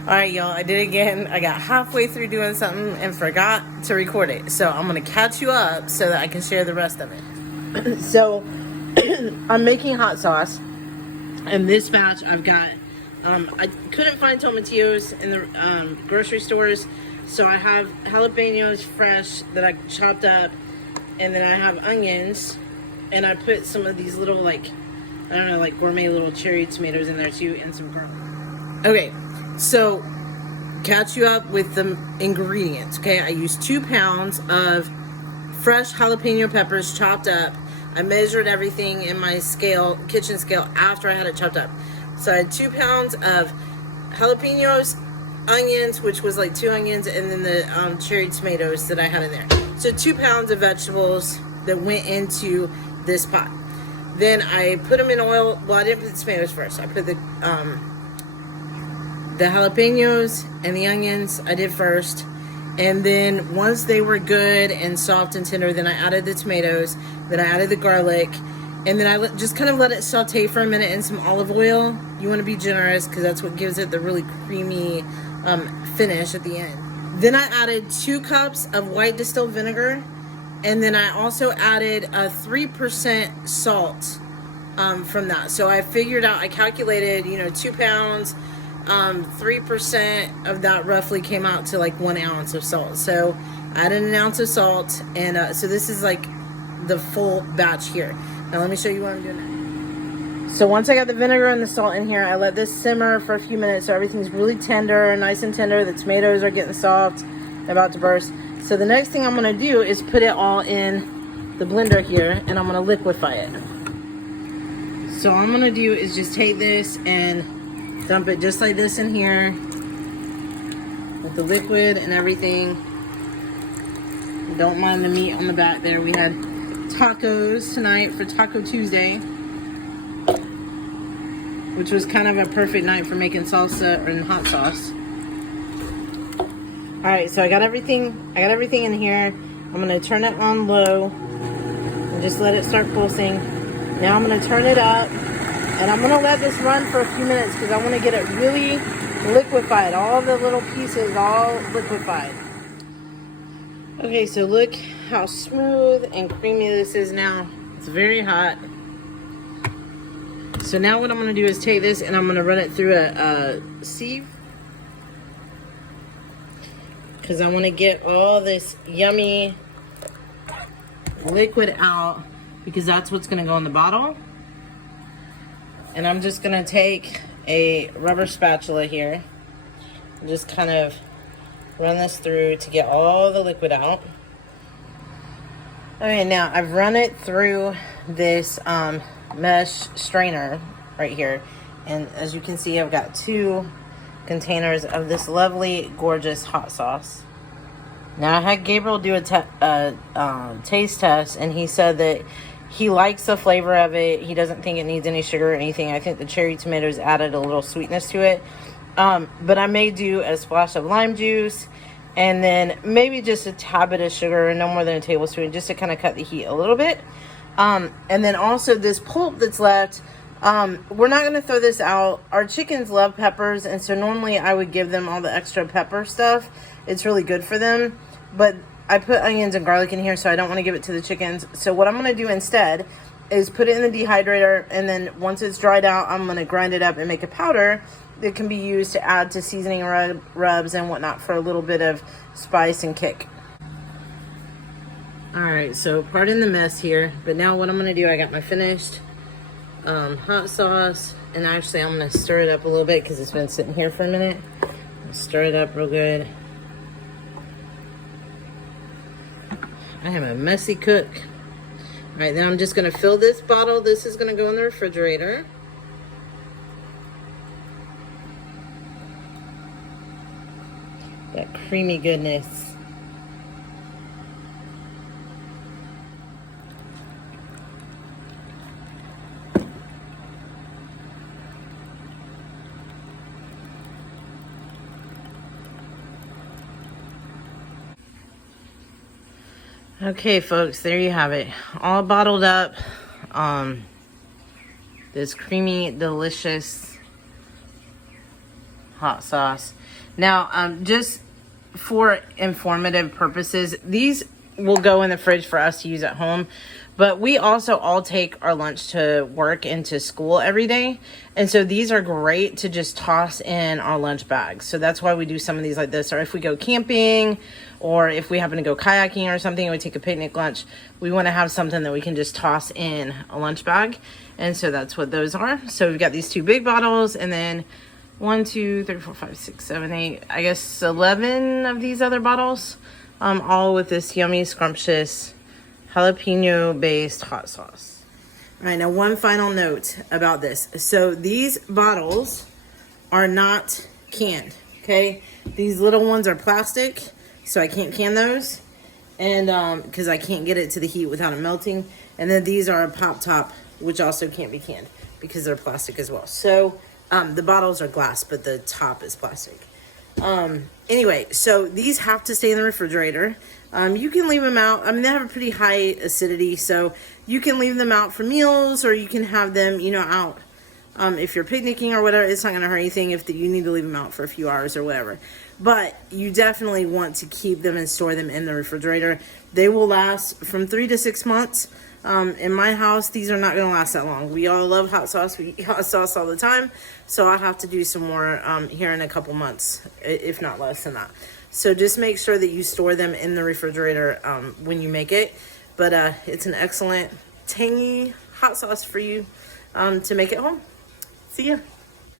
Alright, y'all, I did it again. I got halfway through doing something and forgot to record it. So I'm going to catch you up so that I can share the rest of it. So I'm making hot sauce. And this batch I've got, I couldn't find tomatillos in the grocery stores. So I have jalapeños fresh that I chopped up. And then I have onions. And I put some of these little, like, I don't know, like gourmet little cherry tomatoes in there too, and some garlic. Okay, so catch you up with the ingredients. Okay, I used 2 pounds of fresh jalapeno peppers chopped up. I measured everything in my scale, kitchen scale, after I had it chopped up. So I had 2 pounds of jalapenos, onions, which was like 2 onions, and then the cherry tomatoes that I had in there. So 2 pounds of vegetables that went into this pot. Then I put them in oil. Well, I didn't put the tomatoes first. I put the jalapenos and the onions I did first. And then once they were good and soft and tender, then I added the tomatoes. Then I added the garlic. And then I just kind of let it saute for a minute in some olive oil. You want to be generous because that's what gives it the really creamy finish at the end. Then I added 2 cups of white distilled vinegar. And then I also added a 3% salt from that. So I figured out, I calculated, 2 pounds, 3% of that roughly came out to like 1 ounce of salt. So I added an ounce of salt. And so this is like the full batch here. Now let me show you what I'm doing now. So once I got the vinegar and the salt in here, I let this simmer for a few minutes so everything's really tender, nice and tender. The tomatoes are getting soft, about to burst. So the next thing I'm going to do is put it all in the blender here, and I'm going to liquefy it. So all I'm going to do is just take this and dump it just like this in here with the liquid and everything. Don't mind the meat on the back there. We had tacos tonight for Taco Tuesday, which was kind of a perfect night for making salsa and hot sauce. Alright, so I got everything in here. I'm going to turn it on low and just let it start pulsing. Now I'm going to turn it up and I'm going to let this run for a few minutes because I want to get it really liquefied. All the little pieces all liquefied. Okay, so look how smooth and creamy this is now. It's very hot. So now what I'm going to do is take this and I'm going to run it through a sieve. Because I want to get all this yummy liquid out, because that's what's going to go in the bottle. And I'm just going to take a rubber spatula here and just kind of run this through to get all the liquid out. Okay, now I've run it through this mesh strainer right here. And as you can see, I've got 2 containers of this lovely, gorgeous hot sauce. Now I had Gabriel do a taste test, and he said that he likes the flavor of it. He doesn't think it needs any sugar or anything. I think the cherry tomatoes added a little sweetness to it. But I may do a splash of lime juice and then maybe just a tad bit of sugar, no more than a tablespoon, just to kind of cut the heat a little bit. And then also this pulp that's left, we're not going to throw this out. Our chickens love peppers, and so normally I would give them all the extra pepper stuff. It's really good for them, but I put onions and garlic in here, so I don't want to give it to the chickens. So what I'm going to do instead is put it in the dehydrator, and then once it's dried out, I'm going to grind it up and make a powder that can be used to add to seasoning rubs and whatnot for a little bit of spice and kick. Alright, so pardon the mess here, but now what I'm going to do, I got my finished hot sauce, and actually I'm going to stir it up a little bit because it's been sitting here for a minute. Stir it up real good. I am a messy cook. Alright, then I'm just going to fill this bottle. This is going to go in the refrigerator. That creamy goodness. Okay, folks, there you have it. All bottled up. This creamy, delicious hot sauce. Now, just for informative purposes, these will go in the fridge for us to use at home. But we also all take our lunch to work and to school every day. And so these are great to just toss in our lunch bags. So that's why we do some of these like this. Or if we go camping, or if we happen to go kayaking or something and we take a picnic lunch, we want to have something that we can just toss in a lunch bag. And so that's what those are. So we've got these 2 big bottles, and then 1, 2, 3, 4, 5, 6, 7, 8, I guess 11 of these other bottles, all with this yummy, scrumptious jalapeno based hot sauce. All right, now one final note about this. So these bottles are not canned, okay? These little ones are plastic, so I can't can those, and because I can't get it to the heat without it melting. And then these are a pop top, which also can't be canned because they're plastic as well. So the bottles are glass, but the top is plastic. Anyway, so these have to stay in the refrigerator. You can leave them out. I mean, they have a pretty high acidity, so you can leave them out for meals, or you can have them, you know, out if you're picnicking or whatever. It's not going to hurt anything if you need to leave them out for a few hours or whatever. But you definitely want to keep them and store them in the refrigerator. They will last from 3 to 6 months. In my house, these are not going to last that long. We all love hot sauce. We eat hot sauce all the time. So I'll have to do some more here in a couple months, if not less than that. So just make sure that you store them in the refrigerator when you make it. But it's an excellent, tangy hot sauce for you to make at home. See ya.